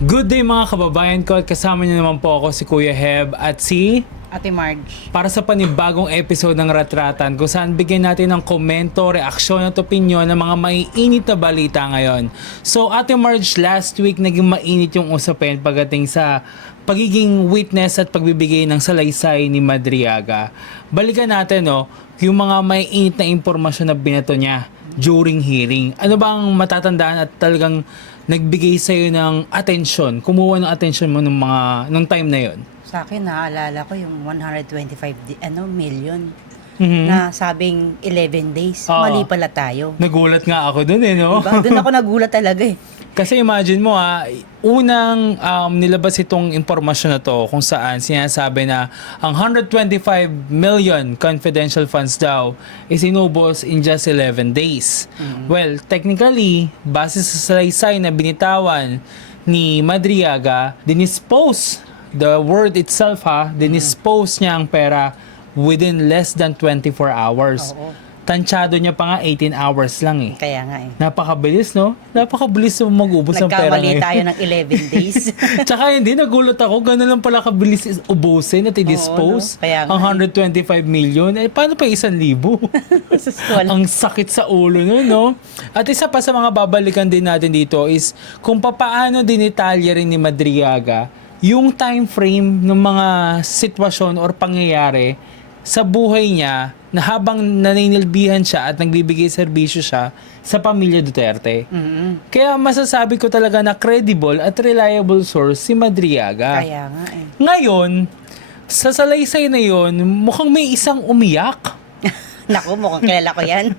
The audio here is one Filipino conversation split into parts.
Good day mga kababayan ko at kasama niyo naman po ako si Kuya Heb at si Ate Marge. para sa panibagong episode ng Ratratan kung saan bigyan natin ng komento, reaksyon at opinyon ng mga maiinit na balita ngayon. So Ate Marge, last week naging mainit yung usapin pagdating sa pagiging witness at pagbibigay ng salaysay ni Madriaga. Balikan natin yung mga maiinit na impormasyon na binato niya during hearing. Ano bang matatandaan at talagang nagbigay sa'yo ng atensyon, kumuha ng atensyon mo nung time na yon? Sa akin, naaalala ko yung 125 million Mhm. na sabing 11 days. Oo. Mali pala tayo. Nagulat nga ako dun no? Diba? Doon ako nagulat talaga eh. Kasi imagine mo unang nilabas itong impormasyon na to kung saan sinasabi na ang 125 million confidential funds daw is inubos in just 11 days. Well, technically, base sa salaysay na binitawan ni Madriaga, dinispose, the word itself dinispose niya ang pera within less than 24 hours. Oo. Tansyado niya pa nga 18 hours lang eh. Kaya nga eh. Napakabilis, no? Napakabilis mag-ubos ng pera Nagkamali ngayon. tayo ng 11 days. Tsaka hindi, nagulat ako. Ganun lang pala kabilis ubusin at i-dispose. Oo, no? Kaya nga ang 125 million. Eh, paano pa 1,000? Ang sakit sa ulo nun, no? At isa pa sa mga babalikan din natin dito is kung papaano dinitalya rin ni Madriaga yung time frame ng mga sitwasyon or pangyayari sa buhay niya na habang naninilbihan siya at nagbibigay serbisyo siya sa pamilya Duterte. Kaya masasabi ko talaga na credible at reliable source si Madriaga. Kaya nga eh. Ngayon, sa salaysay na yon, mukhang may isang umiyak. Naku, mukhang kilala ko yan.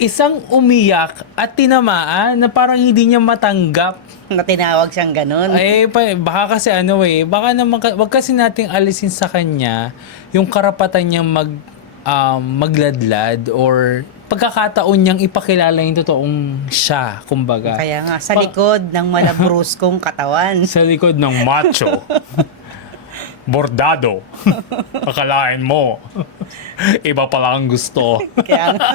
Isang umiyak at tinamaan na parang hindi niya matanggap. Na tinawag siyang ganun. Baka kasi baka naman, wag kasi nating alisin sa kanya yung karapatan niyang magladlad or pagkakataon niyang ipakilala yung totoong siya, kumbaga. Kaya nga, sa likod ng malabruskong katawan. Sa likod ng macho. Bordado. Akalain mo. Iba pala ang gusto. Kaya nga.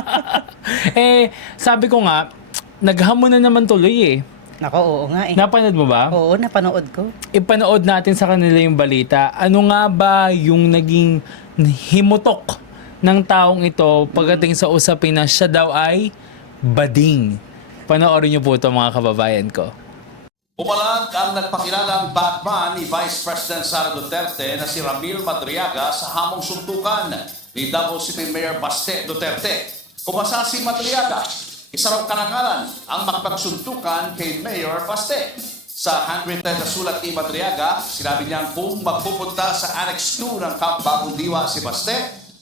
Sabi ko nga, naghamon na naman tuloy eh. Naku, oo nga eh. Napanood mo ba? Oo, napanood ko. Ipanood natin sa kanila yung balita. Ano nga ba yung naging himutok ng taong ito pagdating sa usapin na siya daw ay bading? Panoorin niyo po ito mga kababayan ko. Umalag ang nagpakilalang Batman ni Vice President Sara Duterte na si Ramil Madriaga sa hamong suntukan ni Davao City Mayor Baste Duterte. Kumasa si Madriaga, isa raw karangalan ang makipagsuntukan kay Mayor Baste. Sa handwritten na sulat ni Madriaga, sinabi niyang kung magpupunta sa Annex 2 ng Camp Bagong Diwa si Baste,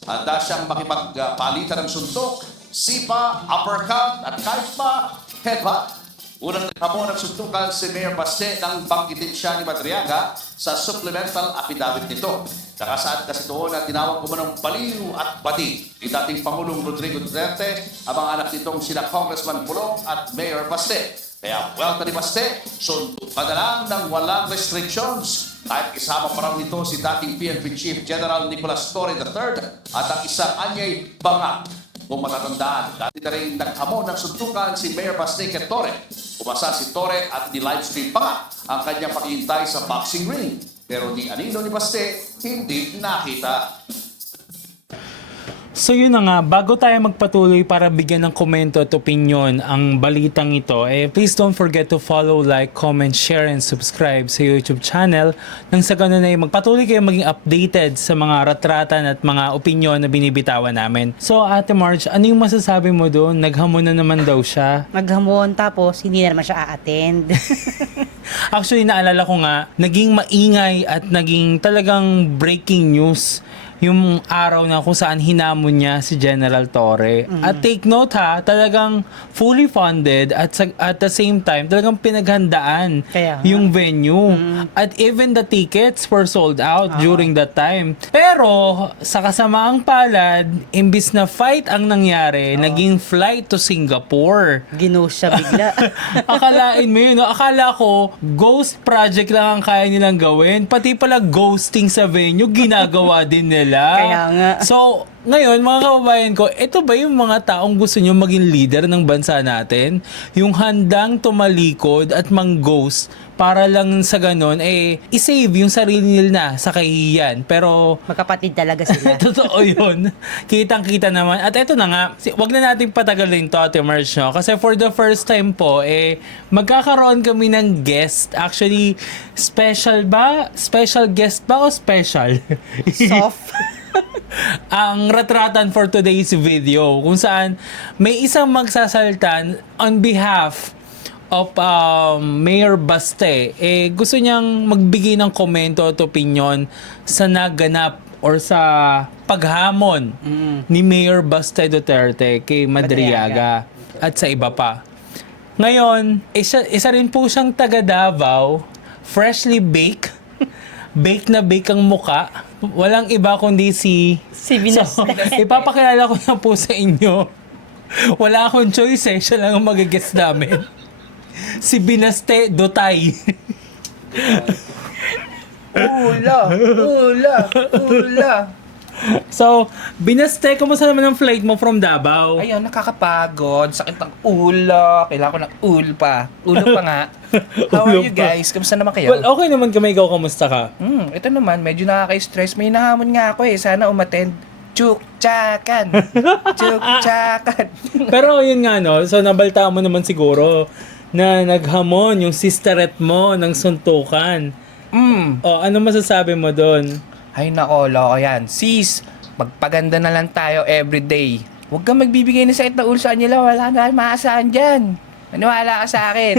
handa siyang makipagpalitan ng suntok, sipa, uppercut at kahit pa headbutt. Unang naghamon ng suntukan si Mayor Baste nang banggitin siya ni Madriaga sa supplemental affidavit nito. Nakasaad kasi doon na tinawag ko manong baliw at bati ni dating Pangulong Rodrigo Duterte ang mga anak nitong sina Congressman Pulong at Mayor Baste. Kaya welta ni Baste, suntukan na lang ng walang restrictions. Kahit isama pa raw nito si dating PNP Chief General Nicolas Torre III at ang isang anyay banga. Kung matatandaan, dati na rin naghamon ng suntukan si Mayor Baste kay Torre. Umasa si Torre at ni-livestream pa nga ang kanyang paghihintay sa boxing ring. Pero ni anino ni Baste, hindi nakita. So yun na nga, bago tayo magpatuloy para bigyan ng komento at opinion ang balitang ito, please don't forget to follow, like, comment, share, and subscribe sa YouTube channel. Nang sa ganun ay magpatuloy kayo maging updated sa mga ratratan at mga opinion na binibitawan namin. So Ate Marge, ano yung masasabi mo doon? Naghamon na naman daw siya. Naghamon tapos hindi na naman siya a-attend. Actually, naalala ko nga, naging maingay at naging talagang breaking news yung araw na kung saan hinamon niya si General Torre. At take note talagang fully funded at at the same time, talagang pinaghandaan Kaya nga. yung venue. At even the tickets were sold out during that time. Pero, sa kasamaang palad, imbis na fight ang nangyari, naging flight to Singapore. Ginost siya bigla. Akalain mo yun, no? Akala ko, ghost project lang ang kaya nilang gawin. Pati pala ghosting sa venue, ginagawa din nila. Kaya nga. So, Ngayon, mga kababayan ko, ito ba yung mga taong gusto nyo maging leader ng bansa natin? Yung handang tumalikod at mang-ghost para lang sa ganun, isave yung sarili nila sa kahihiyan. Pero, Magkapatid talaga sila. totoo yun. Kitang-kita naman. At eto na nga, wag na natin patagalin to, Ate Marge, no? Kasi for the first time po, magkakaroon kami ng guest. Actually, special ba? Special guest ba o special? Soft. Ang ratratan for today's video kung saan may isang magsasaltan on behalf of Mayor Baste, gusto niyang magbigay ng komento at opinion sa naganap or sa paghamon ni Mayor Baste Duterte kay Madriaga at sa iba pa. Ngayon, isa rin po siyang taga Davao, freshly baked, bake na bake ang muka. Walang iba kundi si Binaste. So, ipapakilala ko na po sa inyo. Wala akong choice siya lang ang mag-guest namin. Si Binaste Dutay. Ula. So, Binaste, kumusta naman ang flight mo from Davao? Ayun, nakakapagod. Sakit ng ulo. Kailangan ko ng ulo pa nga. How are you guys? Kamusta naman kayo? Well, okay naman kami. Ikaw, kamusta ka? Ito naman, medyo nakaka-stress. May nahamon nga ako Sana umattend. Chuk-chakan. Pero yun nga, no? So, nabalta mo naman siguro na naghamon yung sisterette mo ng suntukan. O, ano masasabi mo doon? Ay nako, loko yan. Sis, magpaganda na lang tayo everyday. Huwag kang magbibigay ng sakit na ulo sa kanila. Wala na maasahan dyan. Maniwala ka sa akin.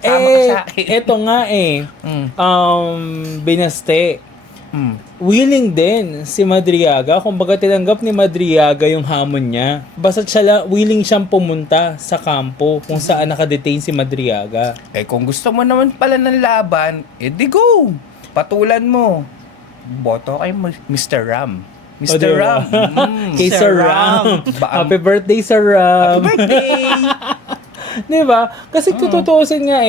Tama ka sa akin. Eto nga Binaste. Willing din si Madriaga. Kumbaga tinanggap ni Madriaga yung hamon niya. Basta willing siyang pumunta sa kampo kung saan nakadetain si Madriaga. Kung gusto mo naman pala ng laban, edi go! Patulan mo. Boto kay Mr. Ram. O, Mr. diba? Ram. Kay Sir Ram. Baang- Happy birthday, Sir Ram. Happy birthday! Diba? Kasi tututusin nga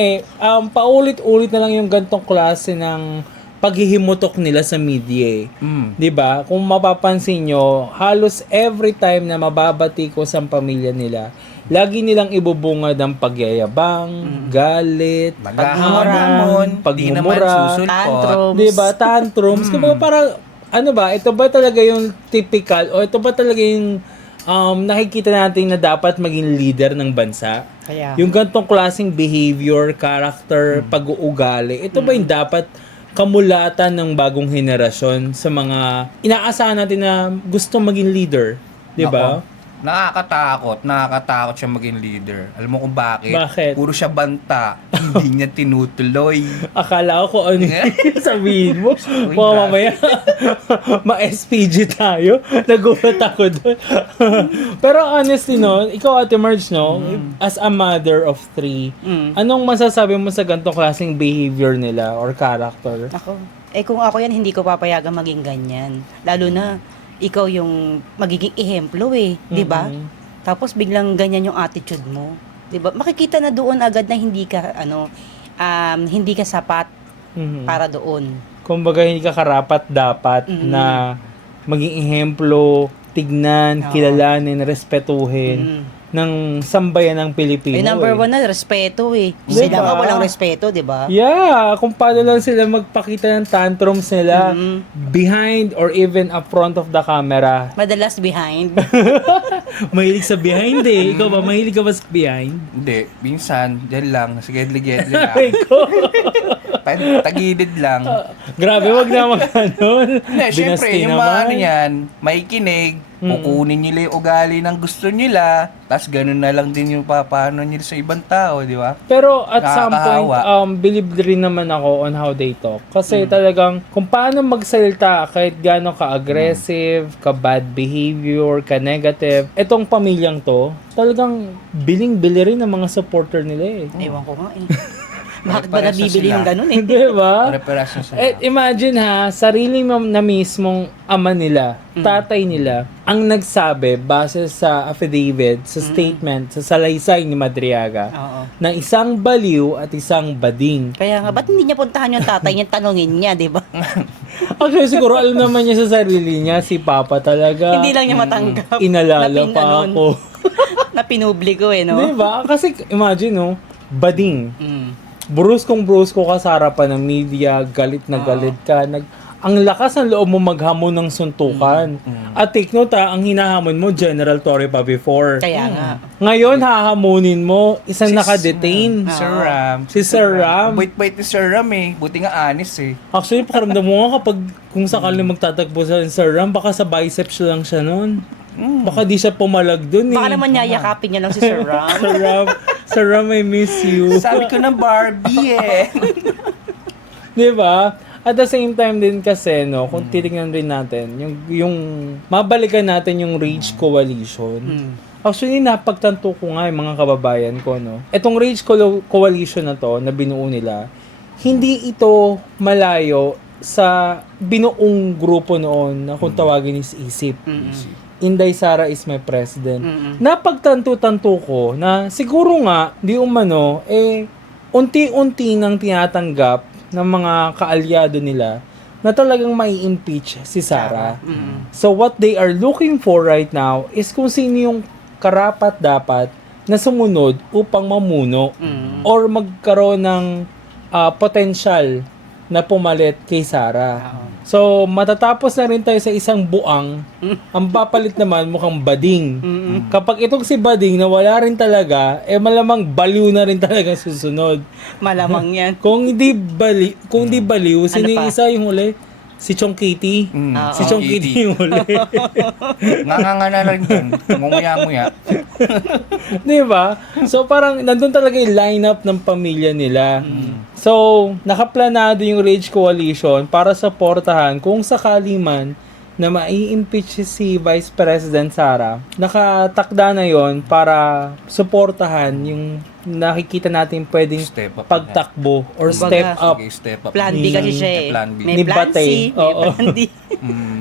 paulit-ulit na lang yung gantong klase ng paghihimutok nila sa media. Diba? Kung mapapansin nyo, halos every time na mababati ko sa pamilya nila, lagi nilang ibubungad ang pagyayabang, galit, Maghahamon, di naman pagmumura, susulpot. Tantrums. diba? Tantrums. Kumbaga parang, ito ba talaga yung typical, o ito ba talaga yung nakikita natin na dapat maging leader ng bansa? Kaya. Yung gantong klaseng behavior, character, pag-uugali, ito ba yung dapat kamulatan ng bagong henerasyon sa mga inaasahan natin na gusto maging leader? Diba? Ako, Nakakatakot siya maging leader. Alam mo kung bakit? Bakit? Puro siya banta. Hindi niya tinutuloy. Akala ko kung ano yung sabihin mo. Uy, Baka mamaya ma-SPG tayo. Nagulat ako doon. Pero honestly, no, ikaw Ate Marge, no, as a mother of 3, anong masasabi mo sa ganitong klaseng behavior nila or character? Ako. Kung ako yan, hindi ko papayagan maging ganyan. Lalo na, ikaw yung magiging ehemplo di ba? Tapos biglang ganyan yung attitude mo. 'Di ba? Makikita na doon agad na hindi ka sapat para doon. Kumbaga hindi ka karapat dapat na maging ehemplo, tignan, kilalanin, respetuhin ng sambayan ng Pilipino. Number 1 na, respeto Diba? Sila nga walang respeto, di ba? Yeah, kung paano lang sila magpakita ng tantrums nila behind or even up front of the camera. Madalas behind. Mahilig sa behind Ikaw ba? Mahilig ka ba sa behind? Hindi. Minsan, dyan lang. Sa gedli-gedli lang. Ikaw. Tagilid lang. Grabe, wag na mag-anon. Hindi, syempre, yung mga ano yan, may kinig, kukunin nila yung ugali ng gusto nila, tas ganun na lang din yung papaano nila sa ibang tao, di ba? Pero at some point, Nakakahawa. believe rin naman ako on how they talk. Kasi talagang, kung paano magsalita, kahit gano'n ka-aggressive, ka-bad behavior, ka-negative, etong pamilyang to, talagang biling-bili rin ng mga supporter nila Ewan ko nga Bakit ba Pare-pareho nabibili sila. yung ganun eh? Di ba? Pare-pareho sila. Imagine ha, sarili na mismong ama nila, tatay nila, ang nagsabi base sa affidavit, sa statement, sa salaysay ni Madriaga, Oo. na isang baliw at isang bading. Kaya nga, ba't hindi niya puntahan yung tatay niya, tanungin niya, di ba? Actually, siguro alam naman niya sa sarili niya, si Papa talaga. Hindi lang niya matanggap. Inalala na pa ako. na pinublico eh, no? Di ba? Kasi imagine, no, bading. Mm. Bruskong-brusko ka sa harapan ng media, galit na galit ka. Ang lakas ng loob mo maghamon ng suntukan. At take note ang hinahamon mo, General Torre pa before. Kaya nga. Ngayon, hahamunin mo, isang nakadetain. Sir Ram. Si Sir Ram. Bait-bait ni Sir Ram eh. Buti nga honest eh. Actually, pakaramdam mo nga kapag kung sakaling magtatagpo sa Sir Ram, baka sa biceps lang siya nun. Baka di siya pumalag dun eh. Baka naman yayakapin niya lang si Sir Ram. Sir Ram, Sir Ram, I miss you. Sabi ko ng Barbie eh. Di ba? At the same time din kasi, no, kung titignan rin natin, yung mabalikan natin yung Rage Coalition. Actually, napagtanto ko nga yung mga kababayan ko, no. Itong Rage Coalition na to, na binuo nila, hindi ito malayo sa binuong grupo noon na kung tawagin is ISIP. Inday Sara is my president. Napagtanto-tanto ko na siguro nga, di umano, unti-unti nang tinatanggap ng mga kaalyado nila na talagang mai impeach si Sara. So what they are looking for right now is kung sino yung karapat-dapat na sumunod upang mamuno or magkaroon ng potential na pumalit kay Sara. So, matatapos na rin tayo sa isang buang, ang papalit naman mukhang bading. Kapag itong si bading na wala rin talaga, malamang baliw na rin talaga susunod. Malamang yan. Kung hindi baliw, sino Ano yung pa? isa yung huli? Si Chong Kitty. Si Chong Kitty yung huli. Nga na rin dun. Nguya-nguya. Di ba? So parang nandun talaga yung lineup ng pamilya nila. So, nakaplanado yung Rage Coalition para suportahan kung sakali man na mai-impeach si Vice President Sara. Nakatakda na yon para suportahan yung nakikita natin pwedeng Step up. pagtakbo or Kumbaga, step up Sige, step up. Plan B kasi siya eh. Plan B. May Ni plan Batay. C, may Oo. plan D.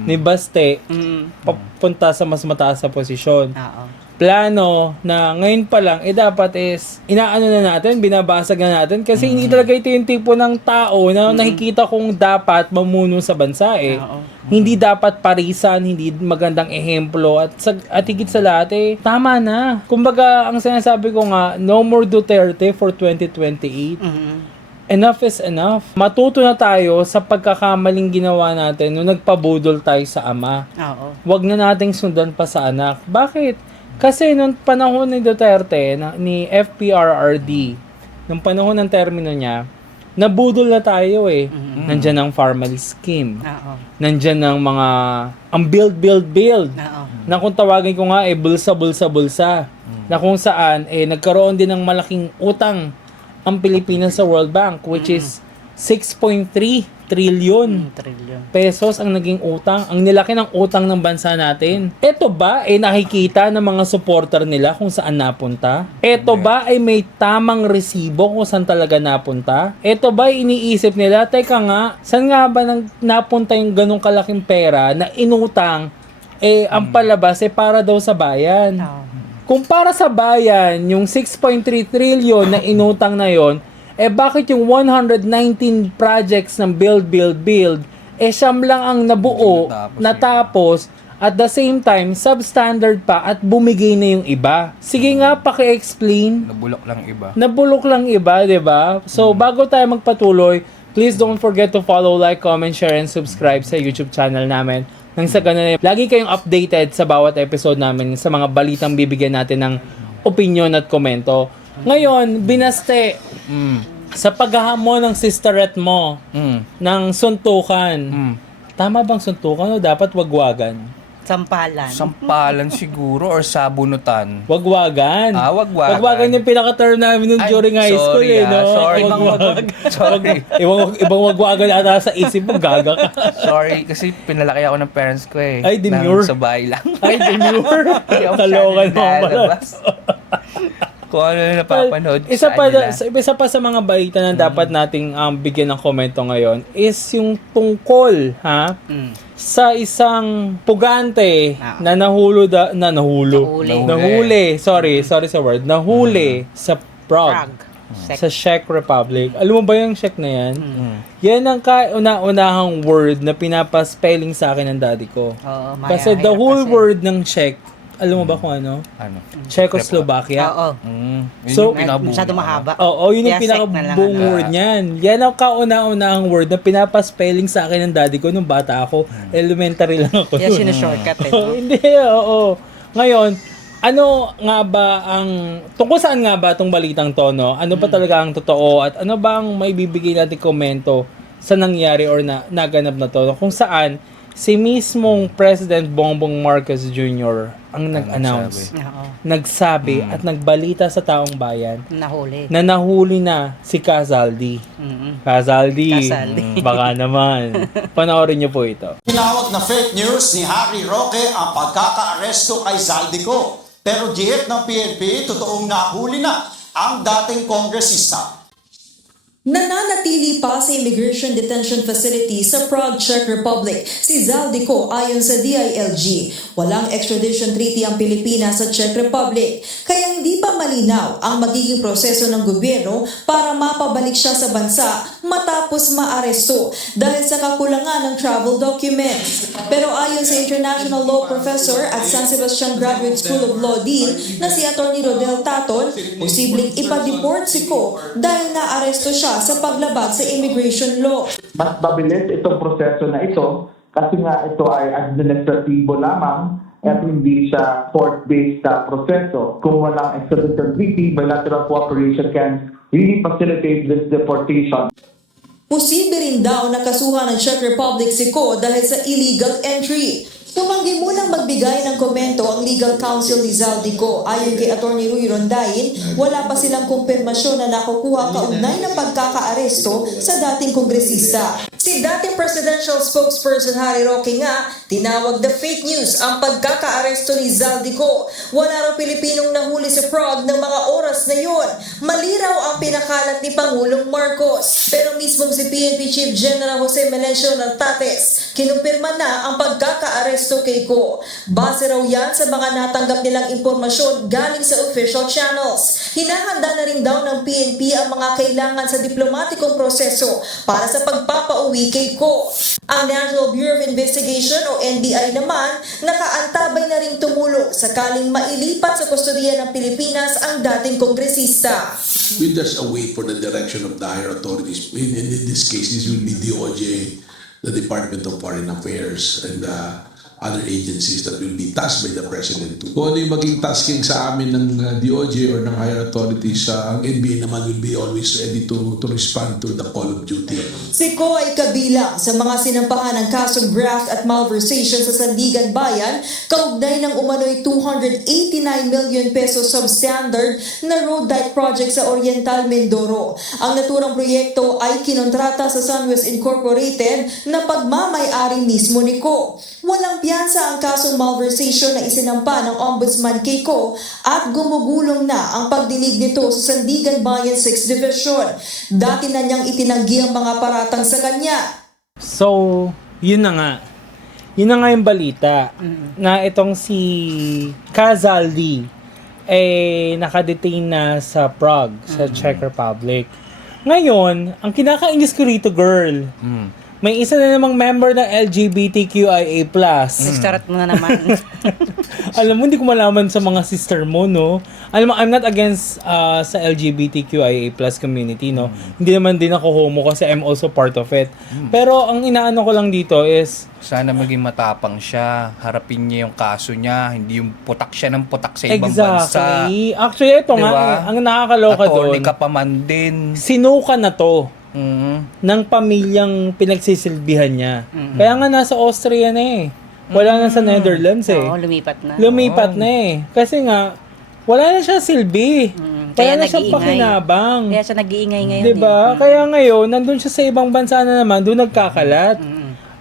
ni Baste Mm. papunta sa mas mataas na posisyon. Oo. Plano na ngayon pa lang, dapat is, inaano na natin, binabasag na natin, kasi hindi talaga ito yung tipo ng tao na nakikita kong dapat mamuno sa bansa eh. Oo. Hindi dapat parisan, hindi magandang ehemplo, at higit sa lahat tama na. Kumbaga, ang sinasabi ko nga, no more Duterte for 2028. Enough is enough. Matuto na tayo sa pagkakamaling ginawa natin nung nagpabudol tayo sa ama. Oo. Wag na nating sundan pa sa anak. Bakit? Kasi nung panahon ni Duterte, ni FPRRD, nung panahon ng termino niya, nabudol na tayo eh. Nandyan ang family scheme. Oo. Nandyan ang mga, ang build. Oo. Na kung tawagin ko nga bulsa. Na kung saan, nagkaroon din ng malaking utang ang Pilipinas sa World Bank, which is 6.3 trillion Trillion. pesos ang naging utang, ang nilaki ng utang ng bansa natin. Ito ba ay nakikita ng mga supporter nila kung saan napunta? Ito ba ay may tamang resibo kung saan talaga napunta? Ito ba ay iniisip nila, teka nga, saan nga ba napunta yung ganong kalaking pera na inutang, ang palabas para daw sa bayan? Oo. Kung para sa bayan, yung 6.3 trillion na inutang na yon, bakit yung 119 projects ng build, siyam lang ang nabuo, natapos, at the same time, substandard pa at bumigay na yung iba. Sige nga, paki-explain. Nabulok lang iba, di ba? So, bago tayo magpatuloy, please don't forget to follow, like, comment, share, and subscribe sa YouTube channel namin. Nang sa ganun, lagi kayong updated sa bawat episode namin sa mga balitang bibigyan natin ng opinion at komento. Ngayon, binaste sa paghahamon ng sisterette mo ng suntukan. Tama bang suntukan o dapat wagwagan? Sampalan. Siguro or sabunutan. Wagwagan. Wagwagan. Wagwagan yung pinaka-term namin nung during high school no? Sorry. Ibang wagwagan ata sa isip mo, gaga ka. Sorry, kasi pinalaki ako ng parents ko eh. Ay, demure. Sa bahay lang. Ay, demure. Hindi ako Kalokan masyadong mo pala. lalabas. Kung ano na napapanood Isa sa pa, kanila. isa pa sa mga balita na dapat nating bigyan ng komento ngayon is yung tungkol sa isang pugante na nahuli sa Prague. Sa Czech Republic. Alam mo ba yung Czech na yan? Yan ang kauna-unahang word na pinapaspelling sa akin ng daddy ko. Oo, Kasi the whole word ng Czech, alam mo ba kung ano? Ano? Czechoslovakia. Oo. So, Masyado mahaba. Oo, yun yung Kaya Czech na lang, pinakabuong ano. word niyan. Yan ang kauna-unahang word na pinapaspelling sa akin ng daddy ko nung bata ako. Elementary lang ako. Kaya nun. sinushortcut eh. Oo, no? hindi, oo. Ngayon, ano nga ba tungkol saan nga ba itong balitang to, no? Ano ba talaga ang totoo at ano ba ang maibibigay natin komento sa nangyari or naganap na to? Kung saan, si mismong President Bongbong Marcos Jr. ang nag-announce, nagsabi at nagbalita sa taong bayan Nahuli. na nahuli na si Kazaldi. Kazaldi. Baka naman. Panoorin niyo po ito. Tinawag na fake news ni Harry Roque ang pagkaka-aresto kay Zaldico. Pero gihit ng PNP, totoong nahuli na ang dating kongresista. Nananatili pa sa Immigration Detention Facility sa Prague, Czech Republic si Zaldico ayon sa DILG. Walang extradition treaty ang Pilipinas sa Czech Republic, kaya hindi pa malinaw ang magiging proseso ng gobyerno para mapabalik siya sa bansa matapos maaresto dahil sa kakulangan ng travel documents. Pero ayon sa International Law Professor at San Sebastian Graduate School of Law Dean na si Atty. Rodel Taton, posibleng ipa-deport si Ko dahil naaresto siya sa paglabag sa immigration law. Mas mabilis itong proseso na ito kasi nga ito ay administratibo lamang at hindi siya court-based na proseso. Kung walang extradition treaty, bilateral cooperation can really facilitate this deportation. Posible rin daw na kasuhan ng Czech Republic si Ko dahil sa illegal entry. Tumanggi munang magbigay ng komento ang legal counsel ni Zaldico. Ayon kay Atty. Ruy Rondain, wala pa silang kumpirmasyon na nakukuha kaugnay ng pagkakaaresto sa dating kongresista. Si dating presidential spokesperson Harry Roque nga, tinawag na fake news ang pagkakaaresto ni Zaldico. Wala raw Pilipinong nahuli sa Prague ng mga oras na yon. Maliraw ang pinakalat ni Pangulong Marcos. Pero mismong si PNP Chief General Jose Melencio Nartates, kinumpirma na ang pagkakaaresto kay Ko. Base raw yan sa mga natanggap nilang impormasyon galing sa official channels. Hinahanda na rin daw ng PNP ang mga kailangan sa diplomatikong proseso para sa pagpapauwi kay Ko. Ang National Bureau of Investigation o NBI naman, nakaantabay na rin tumulong sakaling mailipat sa kustodiya ng Pilipinas ang dating kongresista. We just await for the direction of the higher authorities. In this case, this will be DOJ, the Department of Foreign Affairs, and other agencies that will be tasked by the President. Kung ano yung maging tasking sa amin ng DOJ or ng higher authorities, ang NBI naman will be always ready to respond to the call of duty. Si Ko ay kabilang sa mga sinampahan ng kasong graft at malversation sa Sandigan Bayan, kaugnay ng umano'y 289 million pesos substandard na road dike project sa Oriental Mindoro. Ang naturang proyekto ay kinontrata sa Sunwest Incorporated na pagmamay-ari mismo ni Ko. Walang piyansa ang kasong malversation na isinampa ng Ombudsman kay Ko at gumugulong na ang pagdinig nito sa Sandigan Bayan 6th Division. Dati na niyang itinanggi ang mga paratang sa kanya. So, yun na nga. Yun na nga yung balita na itong si Kazaldi nakadetain na sa Prague, sa Czech Republic. Ngayon, ang kinakainis ko rito, girl, may isa na namang member ng LGBTQIA+. Nag-start mo na naman. Alam mo, hindi ko malaman sa mga sister mo, no? Alam mo, I'm not against sa LGBTQIA+ community, no? Hindi naman din ako homo kasi I'm also part of it. Pero ang inaano ko lang dito is, Sana maging matapang siya. Harapin niya yung kaso niya. Hindi yung putak siya ng putak sa ibang bansa. exactly. Actually, ito Diba? nga, ang nakakaloka Attorney doon, ka pa man din. sinuka na to ng Mhm. pamilyang pinagsisilbihan niya. Kaya nga nasa Austria na eh. Wala na sa Netherlands eh. Oo, lumipat na. Lumipat na eh. Kasi nga, wala na siya silbi. Kaya Wala na siyang nag-iingay. pakinabang. Kaya siya nag-iingay ngayon. Diba? Kaya ngayon, nandun siya sa ibang bansa na naman, doon nagkakalat.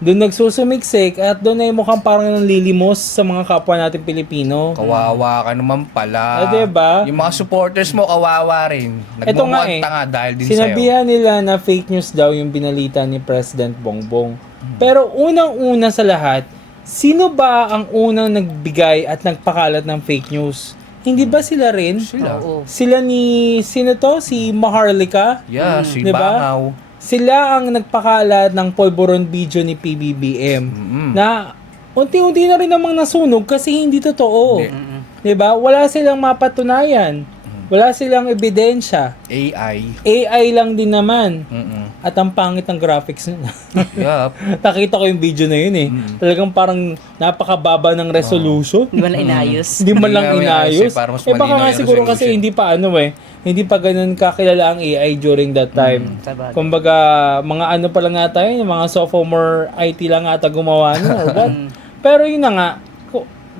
doon nagsusumiksik at doon ay mukhang parang nanlilimos sa mga kapwa natin Pilipino. Kawawa ka naman pala. Diba? Yung mga supporters mo, kawawa rin. Ito nga Nagmumukhang tanga dahil din sinabihan nila na fake news daw yung binalita ni President Bongbong. Pero unang-una sa lahat, sino ba ang unang nagbigay at nagpakalat ng fake news? Hindi ba sila rin? Sila. Oo. Sila ni, sino to? Si Maharlika? Yeah, si Diba? Bangaw. Sila ang nagpakalat ng polvoron video ni PBBM na unti-unti na rin namang nasunog kasi hindi totoo. 'Di ba? Wala silang mapatunayan. Wala silang ebidensya. AI. AI lang din naman. Mm-mm. At ang pangit ng graphics nila. Yup. Nakita ko yung video na yun eh. Talagang parang napakababa ng resolution. Hindi man lang inayos. Hindi man lang Hindi nga inayos. inayos eh, para mas Baka malinaw nga yung siguro kasi resolution. hindi pa ganun kakilala ang AI during that time. Sabagay. Kumbaga, mga ano pa lang nga tayo, yung mga sophomore IT lang ata gumawa nun or what. Pero yun na nga,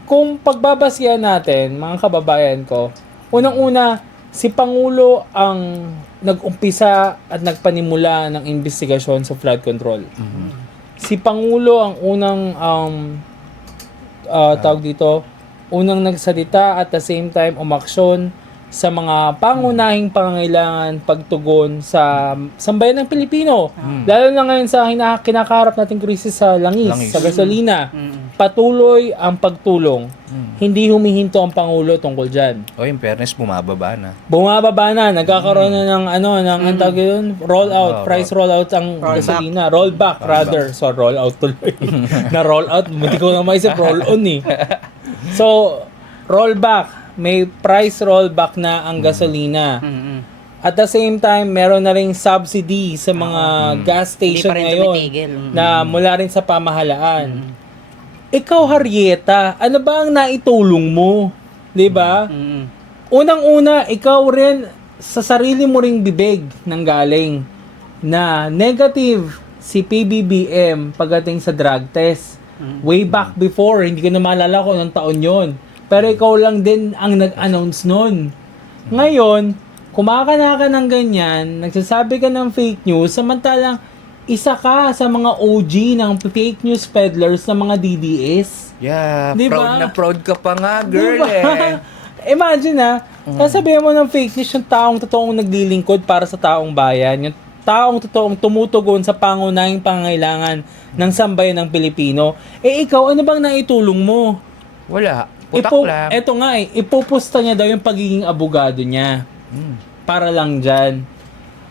kung pagbabasihan natin, mga kababayan ko, unang-una, si Pangulo ang nag-umpisa at nagpanimula ng investigasyon sa flood control. Si Pangulo ang unang tawag dito, unang nagsalita at the same time umaksyon sa mga pangunahing pangangailangan pagtugon sa sambayan ng Pilipino. Lalo na ngayon sa kinakaharap nating krisis sa langis, sa gasolina. Patuloy ang pagtulong. Hindi humihinto ang Pangulo tungkol dyan. O, in fairness, bumababa na. Bumababa na, nagkakaroon na ng ang tawag yun, rollout, price rollout ang gasolina. Rollback rather. So, rollout tuloy. Na rollout, hindi ko na maisip, roll-on eh. So, rollback. May price rollback na ang gasolina. At the same time, meron na ring subsidy sa mga gas station Hindi pa rin ngayon tumitigil. na mula rin sa pamahalaan. Ikaw, Harrieta, ano ba ang naitulong mo? 'Di ba? Unang-una, ikaw rin sa sarili mo ring bibig nang galing na negative si PBBM pagdating sa drug test. Way back before, hindi ko na maalala kung anong taon yon. Pero ikaw lang din ang nag-announce nun. Ngayon, kumakana ka ng ganyan, nagsasabi ka ng fake news, samantalang isa ka sa mga OG ng fake news peddlers ng mga DDS. Yeah, Diba? proud ka pa nga, girl eh. Imagine sasabihin mo ng fake news yung taong totoong naglilingkod para sa taong bayan, yung taong totoong tumutugon sa pangunahing pangangailangan ng sambayan ng Pilipino. Eh ikaw, ano bang naitulong mo? Wala. Putak lang. Eto nga ipupusta niya daw yung pagiging abogado niya. Para lang dyan.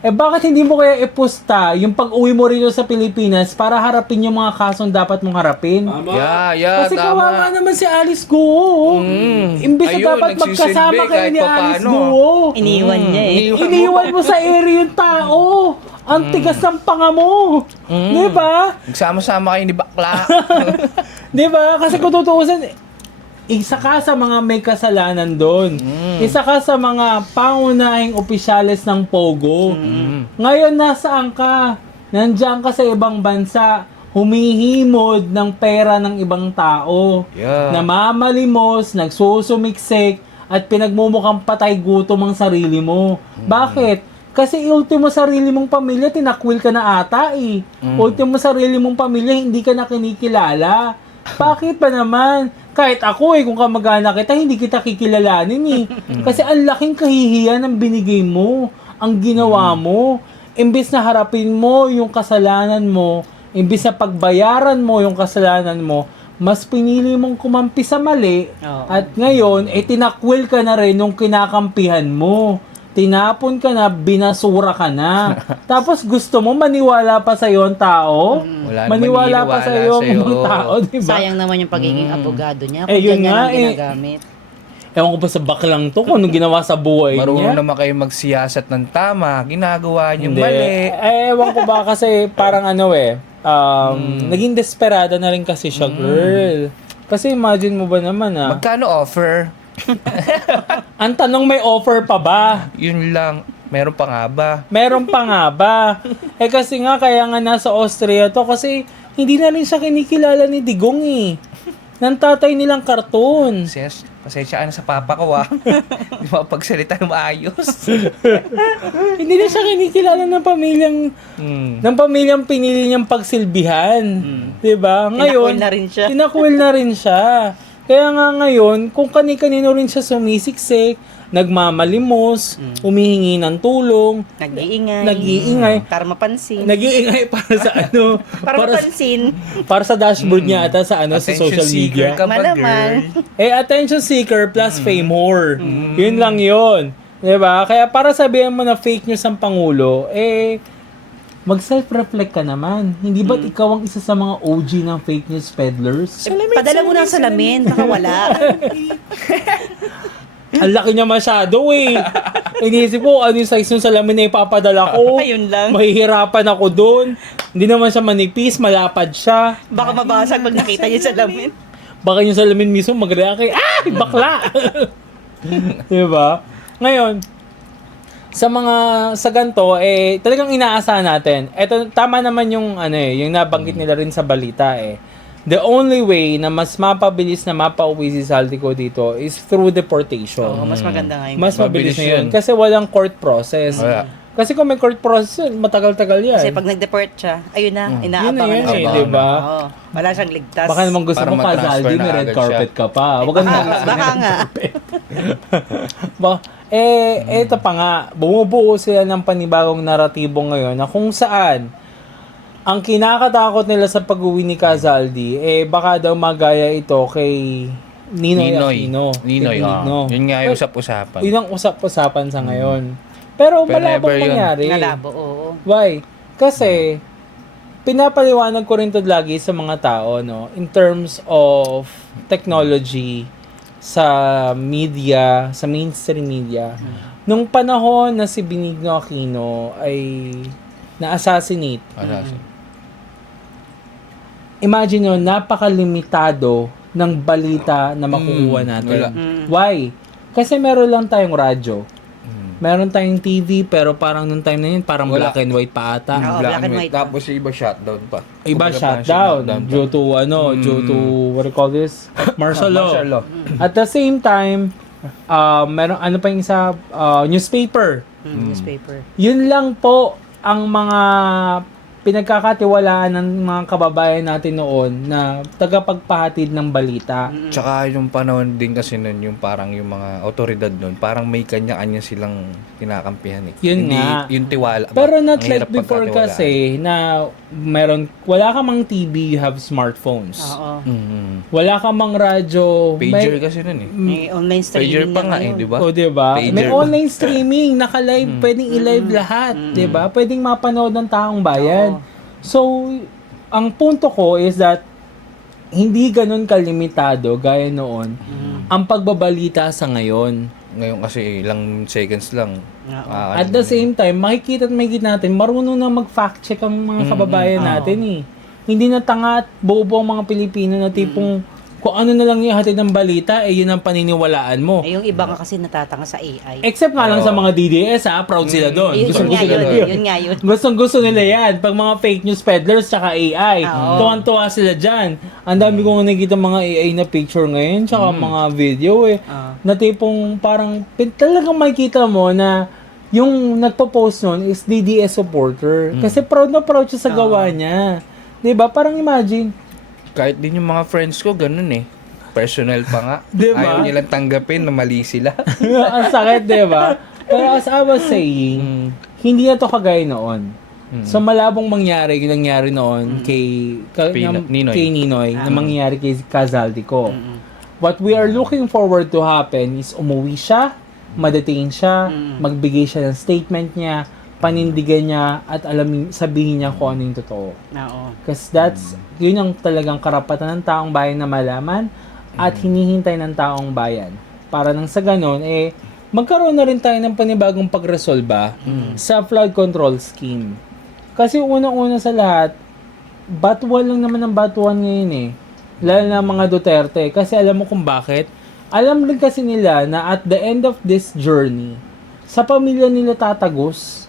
Eh bakit hindi mo kaya ipusta yung pag-uwi mo rito sa Pilipinas para harapin yung mga kasong dapat mong harapin? Yeah, Kasi tama. kawawa naman si Alice Guo. Imbis na Ayun, dapat nagsisilbi magkasama kayo kahit ni papaano. Alice Guo. Iniwan niya eh. Iniwan mo sa area yung tao. Ang tigas ng panga mo. Di ba? Nagsama-sama kayo ni Bakla. Di ba? Kasi kung tutuusin, isa ka sa mga may kasalanan doon. Isa ka sa mga pangunahing opisyales ng Pogo. Ngayon, nasaan ka? Nandiyan ka sa ibang bansa, humihimod ng pera ng ibang tao. Yeah. Namamalimos, nagsusumiksik, at pinagmumukhang patay gutom ang sarili mo. Bakit? Kasi ultimo sarili mong pamilya, tinakwil ka na ata eh. Ultimo sarili mong pamilya, hindi ka na kinikilala. Bakit ba naman? Kahit ako kung kamag-anak kita, hindi kita kikilalanin eh. Kasi ang laking kahihiyan ng binigay mo, ang ginawa mo. Imbis na harapin mo yung kasalanan mo, imbis na pagbayaran mo yung kasalanan mo, mas pinili mong kumampi sa mali. Oo. At ngayon, tinakwil ka na rin nung kinakampihan mo. Tinapon ka na, binasura ka na. Tapos gusto mo maniwala pa sa ang tao? Wala naman Maniwala pa sa sa'yo. mga tao, di ba? Sayang naman yung pagiging abogado niya. Eh, Kung yun ganyan nga ang eh. ginagamit. Ewan ko pa sa baklang to kung anong ginawa sa buhay Marunong niya. naman kayo magsiyasat ng tama. Ginagawa niyong Hindi. mali. Ewan ko ba kasi parang naging desperada na rin kasi siya, girl. Kasi imagine mo ba naman Magkano offer? ang tanong may offer pa ba? Yun lang. Meron pa nga ba? Meron pa nga ba? Kasi nga kaya nga nasa Austria to kasi hindi na rin siya kinikilala ni Digong eh. Ng tatay nilang karton. Pasensya ka na sa papa ko, Hindi makapagsalita ng maayos. Hindi na siya kinikilala ng pamilyang pinili niyang pagsilbihan. 'Di ba? Ngayon, Tinakwil na rin siya. Kaya nga ngayon, kung kani-kanino rin siya sumisiksik, nagmamalimos, humihingi ng tulong, nag-iingay, Para mapansin. nag-iingay para sa ano, para mapansin. para sa dashboard niya at sa ano sa Attention social media. seeker ka ba, Malaman. girl? Attention seeker plus fame whore. Yun lang yun. 'Di ba? Kaya para sabihin mo na fake news ang pangulo, mag-self-reflect ka naman. Hindi ba't ikaw ang isa sa mga OG ng fake news peddlers? Padala mo ng salamin, baka wala. Ang laki niya masyado Inisip ko, ano yung size ng salamin na ipapadala ko? Ayun lang. Mahihirapan ako doon. Hindi naman siya manipis, malapad siya. Baka mabasag pag nakita niya sa salamin. Baka yung salamin mismo mag-react kay, bakla! Diba? Ngayon, sa ganito, talagang inaasahan natin. Ito, tama naman yung, yung nabanggit nila rin sa balita The only way na mas mapabilis na mapauwi si Zaldico dito is through deportation. Oo, mas maganda nga yun. Mas mabilis Mabilis na yun. yun. Kasi walang court process. Wala. Kasi kung may court process, matagal-tagal yan. Kasi pag nag-deport siya, ayun na, Yun inaabangan na yun siya. di ba? Oo, wala siyang ligtas. Baka naman gusto Para mo pa, matransfer Zaldi, na may red agad carpet siya. ka pa. Wag ka naman Baka nga. Eto pa nga, bumubuo sila ng panibagong naratibo ngayon na kung saan ang kinakatakot nila sa pag-uwi ni Kazaldi, baka daw magaya ito kay Ninoy Aquino. Ninoy, Kay Benigno. Yun nga yung usap-usapan. Yun ang usap-usapan sa ngayon. Pero malabong never yun. mangyari. Nalabo, oo. Why? Kasi, pinapaliwanag ko rin to lagi sa mga tao, no? In terms of technology, sa media, sa mainstream media. Nung panahon na si Benigno Aquino ay na-assassinate, imagine nyo, napakalimitado ng balita na makukuha natin. wala. Why? Kasi meron lang tayong radyo. Meron tayong TV, pero parang nung time na yun, parang Wala. black and white pa ata. Oo, black and white. Tapos yung iba shutdown pa. Iba Kumbaga shutdown parang due to due to what do you call this? Martial law. Martial law. At the same time, meron pa yung isa, newspaper. Newspaper. Yun lang po ang mga pinagkakatiwalaan ng mga kababayan natin noon na tagapagpahatid ng balita. Tsaka yung panahon din kasi nun, yung parang yung mga otoridad nun, parang may kanya-kanya silang kinakampihan Yun Hindi, nga. yung tiwala. Pero ang not like hirap before pagkatiwalaan. kasi na wala ka mang TV, you have smartphones. Oo. Wala ka mang radyo. Pager kasi nun May online Pager streaming pa na nga ngayon. di ba? O, diba? Pager May pa. online streaming, naka-live, pwedeng i-live lahat, diba? Pwedeng mapanood ng taong bayan. So, ang punto ko is that hindi ganun kalimitado gaya noon ang pagbabalita sa ngayon. Ngayon kasi ilang seconds lang. At the same time, makikita at makikita natin, marunong na mag-fact check ang mga kababayan natin Hindi na tanga at bobo ang mga Pilipino na tipong kung ano na lang yung hatid ng balita, yun ang paniniwalaan mo. Yung iba nga kasi natatanga sa AI. Except nga lang sa mga DDS, proud sila doon. Yun nga yun. Gustong-gusto nila yan. Pag mga fake news peddlers tsaka AI, Oo. tuwan-tuwa sila dyan. Ang dami kong nakikita mga AI na picture ngayon tsaka mga video na tipong parang talagang makikita mo na yung nagpo-post nun is DDS supporter. Kasi proud na proud siya sa gawa niya. Diba? Parang imagine, Kahit din yung mga friends ko, ganun Personal pa nga. Diba? Ayaw nilang tanggapin na mali sila. ang sakit, diba? Pero as I was saying, hindi na to kagaya noon. So malabong mangyari yung nangyari noon kay Ninoy. kay Ninoy na mangyayari kay Kazaldico. What we are looking forward to happen is umuwi siya, ma-detain siya, magbigay siya ng statement niya, panindigan niya at sabihin niya kung ano yung totoo. Oo. Because yun ang talagang karapatan ng taong bayan na malaman at hinihintay ng taong bayan. Para nang sa ganon, magkaroon na rin tayo ng panibagong pagresolba sa flood control scheme. Kasi unang-una sa lahat, batuan lang naman ang batuan ngayon Lalo na mga Duterte. Kasi alam mo kung bakit? Alam din kasi nila na at the end of this journey, sa pamilya nila tatagos.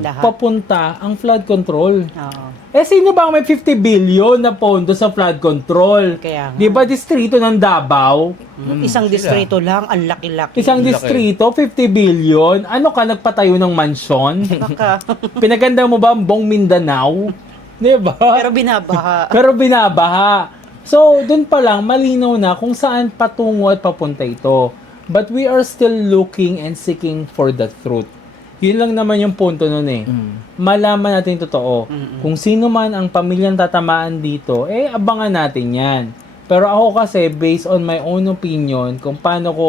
Lahat. Papunta ang flood control. Oo. Eh, sino ba ang may 50 billion na pondo sa flood control? Kaya nga. Di ba distrito ng Davao? Isang distrito lang, ang laki-laki. Isang distrito, 50 billion. Ano ka, nagpatayo ng mansyon? Baka. Pinaganda mo ba ang buong Mindanao? Di ba? Pero binabaha. Pero binabaha. So, dun pa lang, malinaw na kung saan patungo at papunta ito. But we are still looking and seeking for the truth. Yun lang naman yung punto nun eh. Malaman natin yung totoo. Kung sino man ang pamilyang tatamaan dito, eh, abangan natin yan. Pero ako kasi, based on my own opinion, kung paano ko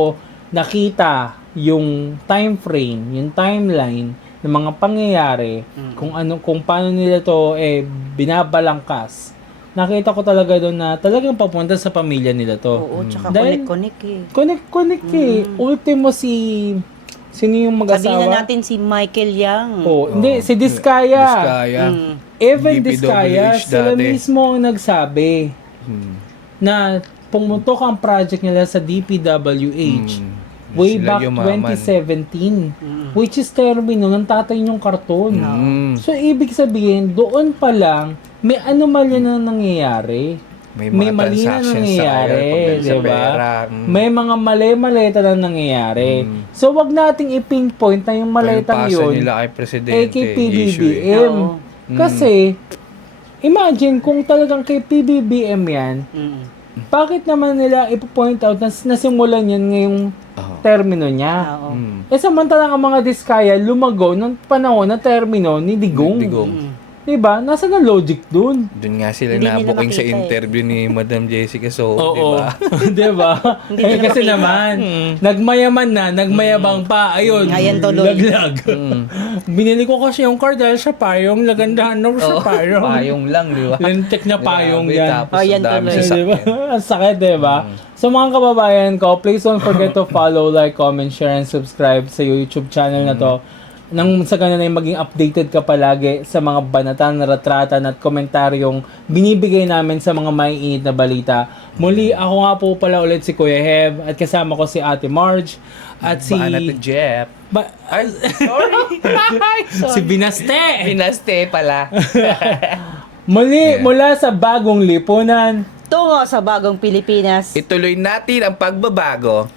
nakita yung time frame, yung timeline ng mga pangyayari, kung paano nila to binabalangkas, nakita ko talaga doon na talagang papunta sa pamilya nila to. Oo, tsaka Dahil- connect-connect eh. Connect eh. Ultimo sino yung Sabihin mag-asawa? na natin si Michael Yang. Oh, hindi, si Diskaya. Diskaya. Even DPWH Diskaya, sila dati. mismo ang nagsabi na pumutok ang project nila sa DPWH way Sila back yumaman. 2017, which is termino ng tatay niyong karton. Mm. So, ibig sabihin, doon pa lang, may anomalya na nangyayari. May May mga mali na transactions sa nangyayari, pagdating sa di ba? pera. May mga mali-maleta na nangyayari. So, wag nating i-pinpoint na yung maletang Pasa yun nila kay Presidente. kay issue eh. PBBM. Oo. Kasi, imagine kung talagang kay PBBM yan, bakit naman nila ipo-point out na nasimulan yan ngayong termino niya? Oo. Eh, samantalang ang mga Diskaya lumago ng panahon na termino ni Digong. Digong. Diba? Nasa na logic dun? Doon nga sila Hindi nila nabuking sa makita eh. interview ni Madam Jessica So, di Oo. ba? Diba? Hindi Eh, nila kasi makita. naman, nagmayaman na, nagmayabang pa. Ayun, Ngayon tuloy. laglag. Binili ko kasi yung card dahil sa payong, lagandahan na sa payong. Payong lang, di ba? Lintik na payong Grabe, yan. Tapos Oh, yan ang dami tuloy. sa Diba? sakyan. Ang sakit, diba? So mga kababayan ko, please don't forget to follow, like, comment, share, and subscribe sa YouTube channel na to. Nang sa ganun ay maging updated ka palagi sa mga banatan, ratratan at komentaryong binibigay namin sa mga maiinit na balita. Muli, ako nga po pala ulit si Kuya Heb at kasama ko si Ate Marge at si... Baan natin, Jeff? Ay, sorry. Si Binaste. Pinaste pala. Muli, mula sa bagong lipunan. Tungo sa bagong Pilipinas. Ituloy natin ang pagbabago.